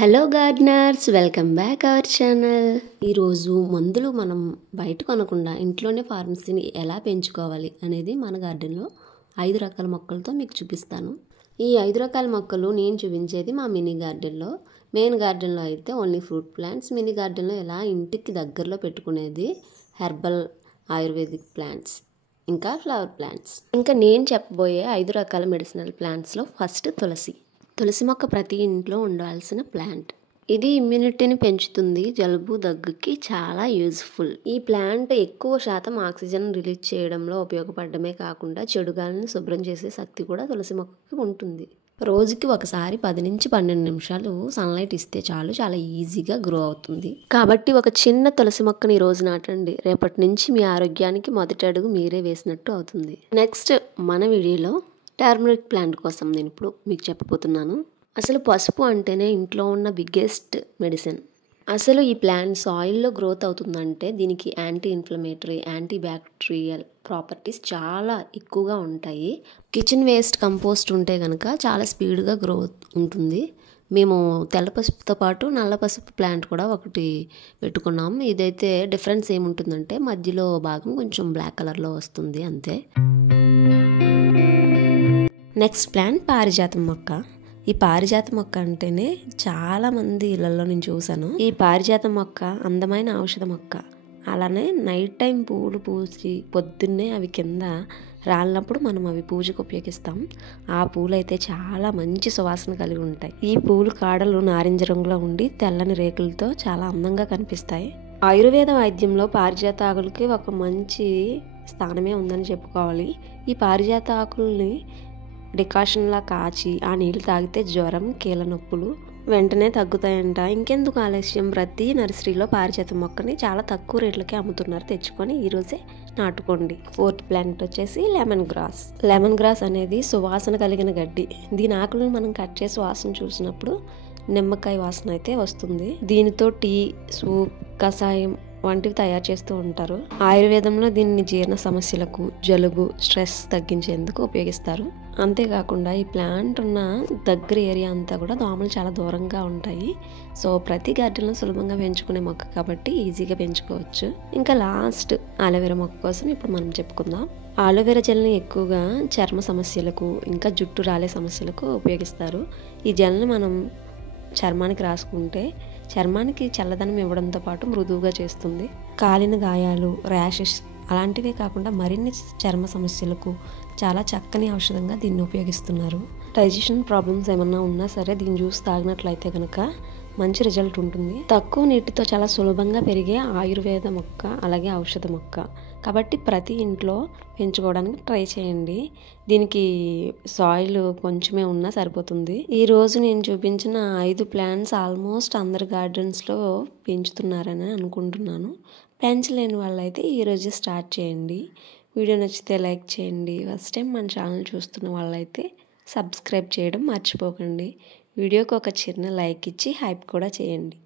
Hello gardeners, welcome back our channel. ఈరోజు మందులు మనం బయట కొనకుండా ఇంట్లోనే ఫార్మసీని ఎలా పెంచుకోవాలి అనేది మన గార్డెన్లో 5 రకాల మొక్కలతో మీకు చూపిస్తాను. ఈ 5 రకాల మొక్కలు నేను చూపించేది మా మినీ గార్డెన్లో. మెయిన్ గార్డెన్లో అయితే ఓన్లీ ఫ్రూట్ ప్లాంట్స్, మినీ గార్డెన్లో ఎలా ఇంటికి దగ్గరలో పెట్టుకునేది హెర్బల్ ఆయుర్వేదిక్ ప్లాంట్స్, ఇంకా ఫ్లవర్ ప్లాంట్స్. ఇంకా నేను చెప్పబోయే 5 రకాల మెడిసినల్ ప్లాంట్స్లో ఫస్ట్ తులసి మొక్క ప్రతి ఇంట్లో ఉండాల్సిన ప్లాంట్. ఇది ఇమ్యూనిటీని పెంచుతుంది, జలుబు దగ్గుకి చాలా యూజ్ఫుల్. ఈ ప్లాంట్ ఎక్కువ శాతం ఆక్సిజన్ రిలీజ్ చేయడంలో ఉపయోగపడమే కాకుండా చెడు గాలిని శుభ్రం చేసే శక్తి కూడా తులసి మొక్కకి ఉంటుంది. రోజుకి ఒకసారి 10 నుంచి 12 నిమిషాలు సన్లైట్ ఇస్తే చాలు, చాలా ఈజీగా గ్రో అవుతుంది. కాబట్టి ఒక చిన్న తులసి మొక్కని ఈ రోజు నాటండి. రేపటి నుంచి మీ ఆరోగ్యానికి మొదటి అడుగు మీరే వేసినట్టు అవుతుంది. నెక్స్ట్ మన వీడియోలో టర్మరిక్ ప్లాంట్ కోసం నేను ఇప్పుడు మీకు చెప్పబోతున్నాను. అసలు పసుపు అంటేనే ఇంట్లో ఉన్న బిగ్గెస్ట్ మెడిసిన్. అసలు ఈ ప్లాంట్ సాయిల్లో గ్రోత్ అవుతుందంటే దీనికి anti inflammatory, anti bacterial properties చాలా ఎక్కువగా ఉంటాయి. కిచెన్ వేస్ట్ కంపోస్ట్ ఉంటే కనుక చాలా స్పీడ్గా గ్రోత్ ఉంటుంది. మేము తెల్ల పసుపుతో పాటు నల్ల పసుపు ప్లాంట్ కూడా ఒకటి పెట్టుకున్నాం. ఇదైతే డిఫరెన్స్ ఏముంటుందంటే మధ్యలో భాగం కొంచెం బ్లాక్ కలర్లో వస్తుంది అంతే. నెక్స్ట్ ప్లాంట్ పారిజాతం మొక్క. ఈ పారిజాత మొక్క అంటేనే చాలామంది ఇళ్లలో నేను చూశాను. ఈ పారిజాత మొక్క అందమైన ఔషధ మొక్క. అలానే నైట్ టైం పూలు పూసి పొద్దున్నే అవి కింద రాలినప్పుడు మనం అవి పూజకు ఉపయోగిస్తాం. ఆ పూలు అయితే చాలా మంచి సువాసన కలిగి ఉంటాయి. ఈ పూలు కాడలు నారింజ రంగులో ఉండి తెల్లని రేకులతో చాలా అందంగా కనిపిస్తాయి. ఆయుర్వేద వైద్యంలో పారిజాత ఆకులకి ఒక మంచి స్థానమే ఉందని చెప్పుకోవాలి. ఈ పారిజాత ఆకుల్ని డికాషన్లా కాచి ఆ నీళ్ళు తాగితే జ్వరం, కీళ్ళ నొప్పులు వెంటనే తగ్గుతాయంట. ఇంకెందుకు ఆలస్యం, ప్రతి నర్సరీలో పారిజాత మొక్కని చాలా తక్కువ రేట్లకే అమ్ముతున్నారు. తెచ్చుకొని ఈరోజే నాటుకోండి. ఫోర్త్ ప్లాంట్ వచ్చేసి లెమన్ గ్రాస్. లెమన్ గ్రాస్ అనేది సువాసన కలిగిన గడ్డి. దీని ఆకులను మనం కట్ చేసి వాసన చూసినప్పుడు నిమ్మకాయ వాసన అయితే వస్తుంది. దీనితో టీ, సూప్, కషాయం వంటివి తయారు చేస్తూ ఉంటారు. ఆయుర్వేదంలో దీన్ని జీర్ణ సమస్యలకు, జలుబు, స్ట్రెస్ తగ్గించేందుకు ఉపయోగిస్తారు. అంతేకాకుండా ఈ ప్లాంట్ ఉన్న దగ్గర ఏరియా అంతా కూడా దోమలు చాలా దూరంగా ఉంటాయి. సో ప్రతి గార్డెన్లో సులభంగా పెంచుకునే మొక్క కాబట్టి ఈజీగా పెంచుకోవచ్చు. ఇంకా లాస్ట్ అలోవెరా మొక్క కోసం ఇప్పుడు మనం చెప్పుకుందాం. అలోవెరా జెల్ని ఎక్కువగా చర్మ సమస్యలకు, ఇంకా జుట్టు రాలే సమస్యలకు ఉపయోగిస్తారు. ఈ జెల్ని మనం చర్మానికి రాసుకుంటే చర్మానికి చల్లదనం ఇవ్వడంతో పాటు మృదువుగా చేస్తుంది. కాలిన గాయాలు, ర్యాషెస్ అలాంటివే కాకుండా మరిన్ని చర్మ సమస్యలకు చాలా చక్కని ఔషధంగా దీన్ని ఉపయోగిస్తున్నారు. డైజెషన్ ప్రాబ్లమ్స్ ఏమన్నా ఉన్నా సరే దీన్ని జ్యూస్ తాగినట్లయితే కనుక మంచి రిజల్ట్ ఉంటుంది. తక్కువ నీటితో చాలా సులభంగా పెరిగే ఆయుర్వేద మొక్క, అలాగే ఔషధ మొక్క కాబట్టి ప్రతి ఇంట్లో పెంచుకోవడానికి ట్రై చేయండి. దీనికి సాయిల్ కొంచెమే ఉన్నా సరిపోతుంది. ఈరోజు నేను చూపించిన 5 ప్లాంట్స్ ఆల్మోస్ట్ అందరి గార్డెన్స్లో పెంచుతున్నారని అనుకుంటున్నాను. పెంచలేని వాళ్ళైతే ఈరోజు స్టార్ట్ చేయండి. వీడియో నచ్చితే లైక్ చేయండి. ఫస్ట్ టైం మన ఛానల్ చూస్తున్న వాళ్ళైతే సబ్స్క్రైబ్ చేయడం మర్చిపోకండి. వీడియోకి ఒక చిన్న లైక్ ఇచ్చి హైప్ కూడా చేయండి.